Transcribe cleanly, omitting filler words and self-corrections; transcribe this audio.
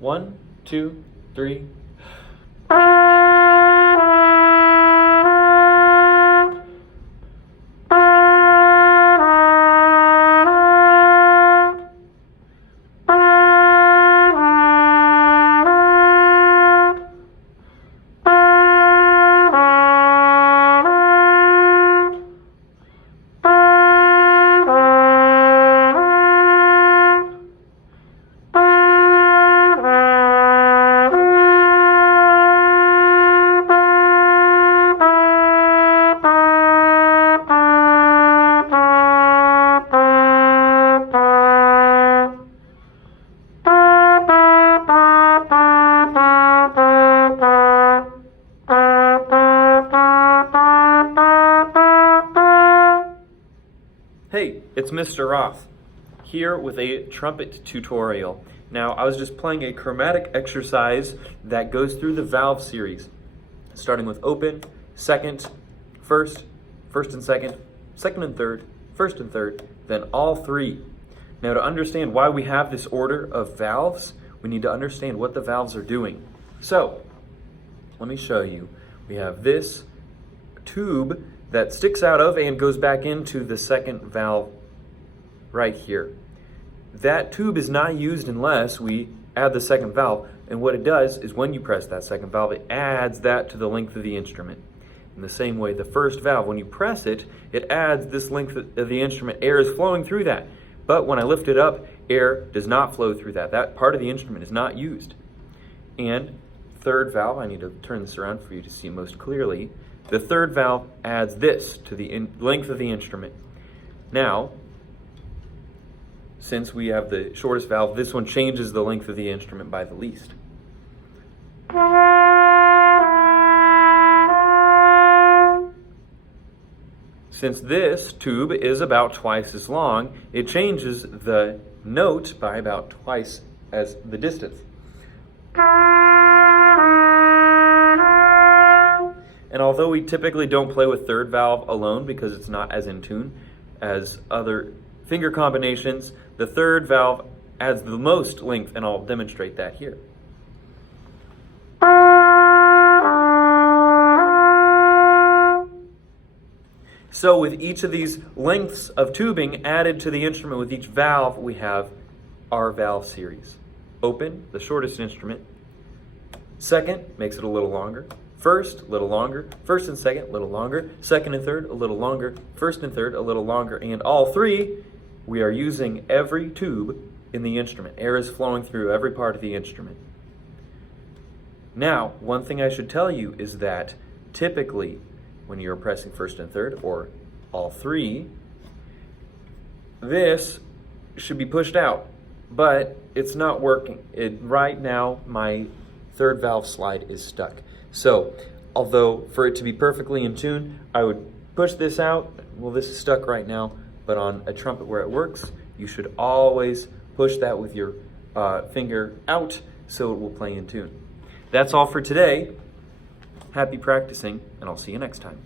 1, 2, 3. Hey, it's Mr. Roth, here with a trumpet tutorial. Now, I was just playing a chromatic exercise that goes through the valve series, starting with open, second, first, first and second, second and third, first and third, then all three. Now, to understand why we have this order of valves, we need to understand what the valves are doing. So, let me show you. We have this tube that sticks out of and goes back into the second valve right here. That tube is not used unless we add the second valve, and what it does is when you press that second valve, it adds that to the length of the instrument. In the same way, the first valve, when you press it, it adds this length of the instrument. Air is flowing through that. But when I lift it up, air does not flow through that. That part of the instrument is not used. And third valve, I need to turn this around for you to see most clearly. The third valve adds this to the length of the instrument. Now, since we have the shortest valve, this one changes the length of the instrument by the least. Since this tube is about twice as long, it changes the note by about twice as the distance. And although we typically don't play with third valve alone because it's not as in tune as other finger combinations, the third valve adds the most length, and I'll demonstrate that here. So with each of these lengths of tubing added to the instrument with each valve, we have our valve series. Open, the shortest instrument. Second, makes it a little longer. First, a little longer. First and second, a little longer. Second and third, a little longer. First and third, a little longer. And all three, we are using every tube in the instrument. Air is flowing through every part of the instrument. Now, one thing I should tell you is that typically, when you're pressing first and third, or all three, this should be pushed out, but it's not working. Right now, my third valve slide is stuck. So, although for it to be perfectly in tune, I would push this out. Well, this is stuck right now, but on a trumpet where it works, you should always push that with your finger out so it will play in tune. That's all for today. Happy practicing, and I'll see you next time.